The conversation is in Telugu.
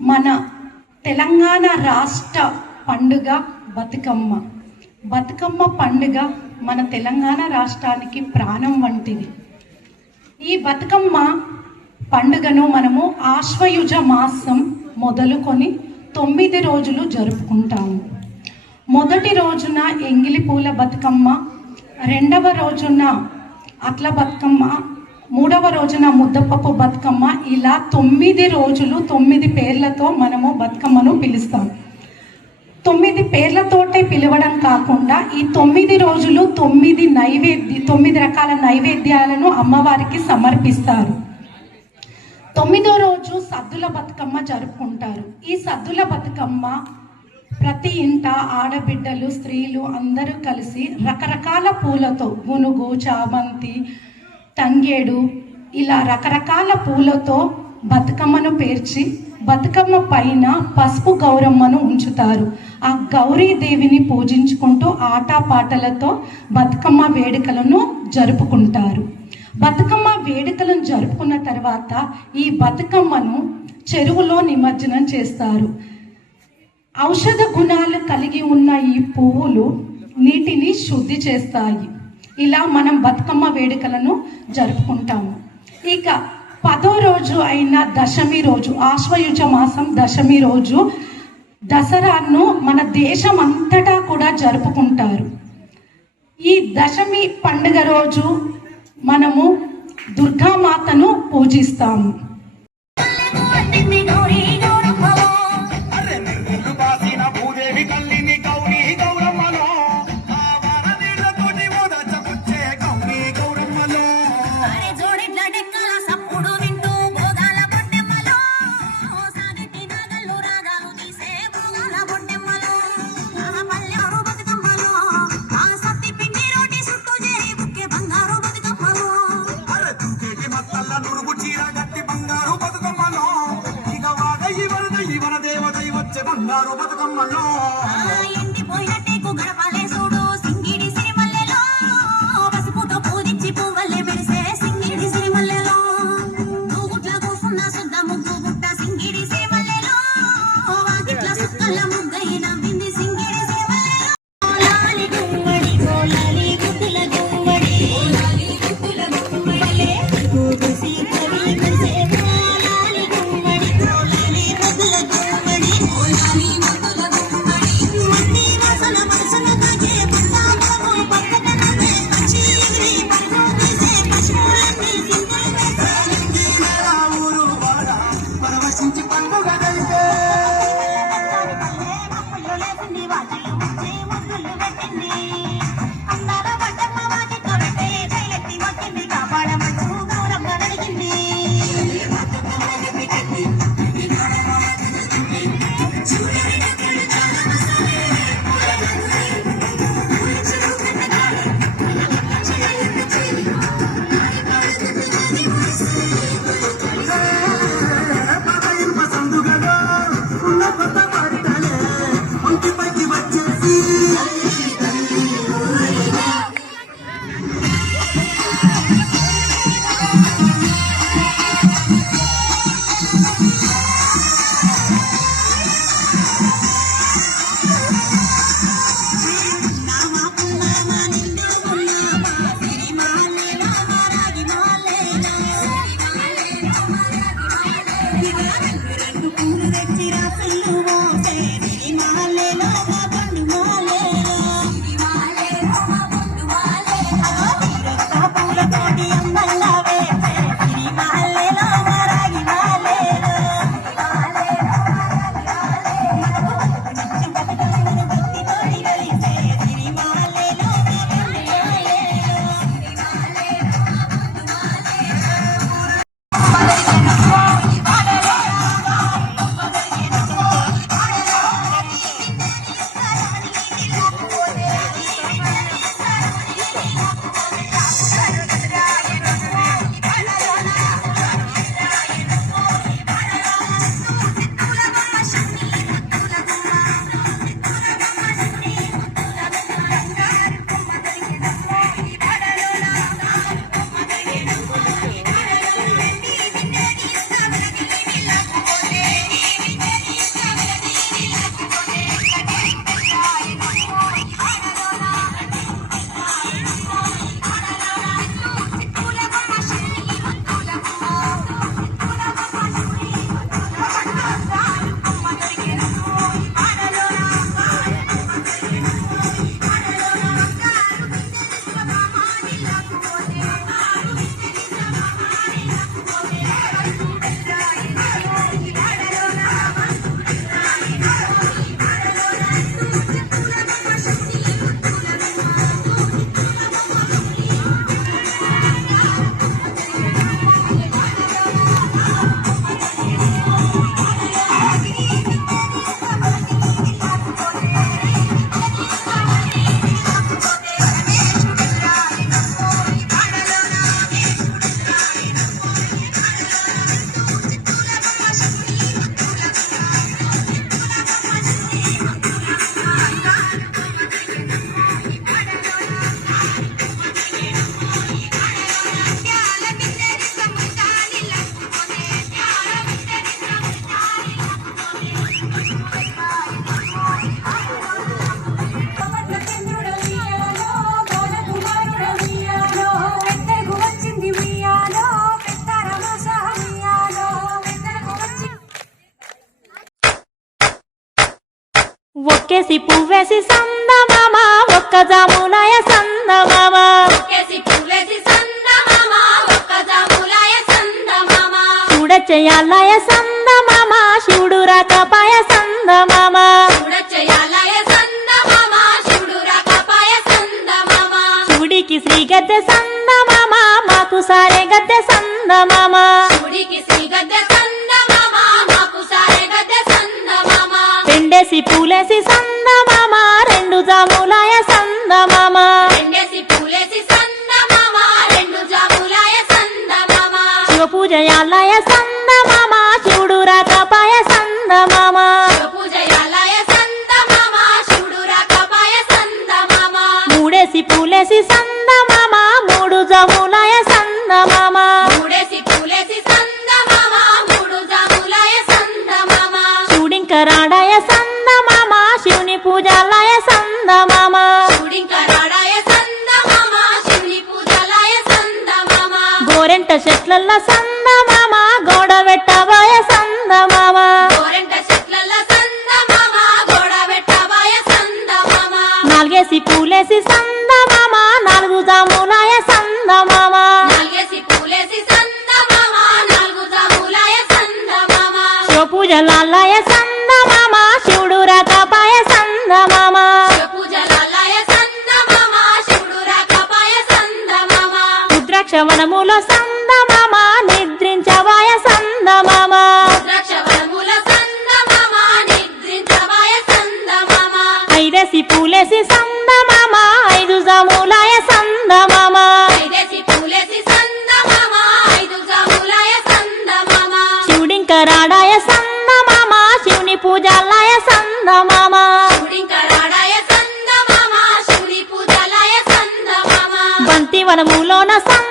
మన తెలంగాణ రాష్ట్ర పండుగ బతుకమ్మ. బతుకమ్మ పండుగ మన తెలంగాణ రాష్ట్రానికి ప్రాణం వంటిది. ఈ బతుకమ్మ పండుగను మనము ఆశ్వయుజ మాసం మొదలుకొని 9 రోజులు జరుపుకుంటాము. మొదటి రోజున ఎంగిలి పూల బతుకమ్మ, రెండవ రోజున అట్ల బతుకమ్మ, మూడవ రోజున ముద్దపప్పు బతుకమ్మ. ఇలా 9 రోజులు 9 పేర్లతో మనము బతుకమ్మను పిలుస్తాం. 9 పేర్లతోటే పిలవడం కాకుండా ఈ 9 రోజులు 9 రకాల నైవేద్యాలను అమ్మవారికి సమర్పిస్తారు. 9వ రోజు సద్దుల బతుకమ్మ జరుపుకుంటారు. ఈ సద్దుల బతుకమ్మ ప్రతి ఇంట ఆడబిడ్డలు, స్త్రీలు అందరూ కలిసి రకరకాల పూలతో, గునుగు, చామంతి, తంగేడు, ఇలా రకరకాల పూలతో బతుకమ్మను పేర్చి బతుకమ్మ పైన పసుపు గౌరమ్మను ఉంచుతారు. ఆ గౌరీదేవిని పూజించుకుంటూ ఆటపాటలతో బతుకమ్మ వేడుకలను జరుపుకుంటారు. బతుకమ్మ వేడుకలను జరుపుకున్న తర్వాత ఈ బతుకమ్మను చెరువులో నిమజ్జనం చేస్తారు. ఔషధ గుణాలు కలిగి ఉన్న ఈ పువ్వులు నీటిని శుద్ధి చేస్తాయి. ఇలా మనం బతుకమ్మ వేడుకలను జరుపుకుంటాము. ఇక 10వ రోజు అయిన దశమి రోజు, ఆశ్వయుజ మాసం దశమి రోజు దసరాను మన దేశం అంతటా కూడా జరుపుకుంటారు. ఈ దశమి పండుగ రోజు మనము దుర్గామాతను పూజిస్తాము. బంగారు బతుకమ్మలో ఎండిపోయినట్టేకు గడపాలే చూడు సింగిడి సిరిమల్లెలో, పసుపుతో పూజించి పువ్వల్లే మెరిసే సింగిడి సిరిమల్లెలో, నువ్వుట్ల కూసున్న సుద్ద ముగ్గు గుట్ట సింగిడి సిరిమల్లెలో, వాకిట్ల సుక్కల ముగ్గై నవ్వింది సింగిడి సిరిమల్లెలో. లాలి గుమ్మడి గోలాలి గుత్తుల గుమ్మడి, గోలాలి గుత్తుల గుమ్మడి కూసి కవి మెరిసే లాలి గుమ్మడి గోలాలి ముద్దుల గుమ్మడి, గోలాలి ముద్దుల గుమ్మడి మట్టి వాసన మనసున కాచే పందాము పక్కన నవ్వే పచ్చిరి పట్టు వేసే పశువులన్నీ సింగిడి ఊరు వాడ పరవశించి పండుగ గడిపే పల్లె పప్పులు లేసింది వాటిలో ముంచి ముద్దులు పెట్టింది. అందాల బట్టమ్మ వాటి కొరటే కైలెత్తి మొక్కింది, కాపాడమంటూ గౌరమ్మ నడిగింది. రెండు పూలు తెచ్చిరా పిల్లు మోసే మాలేలో మా పండు మాలేలో ఒక్కేసి పువ్వేసి సందమామ ఒక్క జాములాయ సందమామ ఒక్కేసి పువ్వేసి సందమామ ఒక్క జాములాయ సందమామ చూడచెయ్యాలయ సందమామ శివుడు రాకపాయ సందమామ చూడచెయ్యాలయ సందమామ శివుడు రాకపాయ సందమామ శివుడికి శ్రీ గద్దె సందమామ మాకు సారే గద్దె సందమామ శివుడికి శ్రీ గద్దె సందమామ మాకు సారే గద్దె సందమామ పెండేసి పూలేసి సందమామ రెండు జాములాయ సందమామ రెండేసి పూలేసి సందమామ రెండు జాములాయ సందమామ శివ పూజయాలయ సందమామ శివుడు రాకపాయ సందమామ పూజయాలయ సందమామ శివుడు రాకపాయ సందమామ మూడేసి పూలేసి సందమామ మూడు జాములాయ సందమామ మూడేసి పూలేసి సందమామ మూడు జాములాయ సందమామ శివుడింకరాడాయ సందమామ శివుని పూజాలయ సందమామ శివుడింకరాడాయ సందమామ శివుని పూజలాయ సందమామ గోరెంట చెట్లల్ల సందమామ గోడ పెట్టబాయ సందమామ గోరెంట చెట్లల్ల సందమామ గోడ పెట్టబాయ సందమామ నాలుగేసి పూలేసి సందమామ నాలుగు జాములాయ సందమామ నాలుగేసి పూలేసి సందమామ నాలుగు జాములాయ సందమామ శివ పూజలాలయ సందమామ శివుడు రాకపాయ సందమామ పూజలాలయ సందమామ శివుడు రాకపాయ సందమామ రుద్రాక్షవనములో సందమామ నిద్రించవాయ సందమామ ద్రాక్షవనముల సందమామ నిద్రించవాయ సందమామ ఐదేసి పూలేసి సందమామ ఐదు జాములాయ సందమామ ఐదేసి పూలేసి సందమామ ఐదు జాములాయ సందమామ శివుడింకరాడాయ సందమామ శివుని పూజాలయ సందమామ శివుడింకరాడాయ సందమామ శివుడి పూజలాయ సందమామ బంతివనములోన సందమామ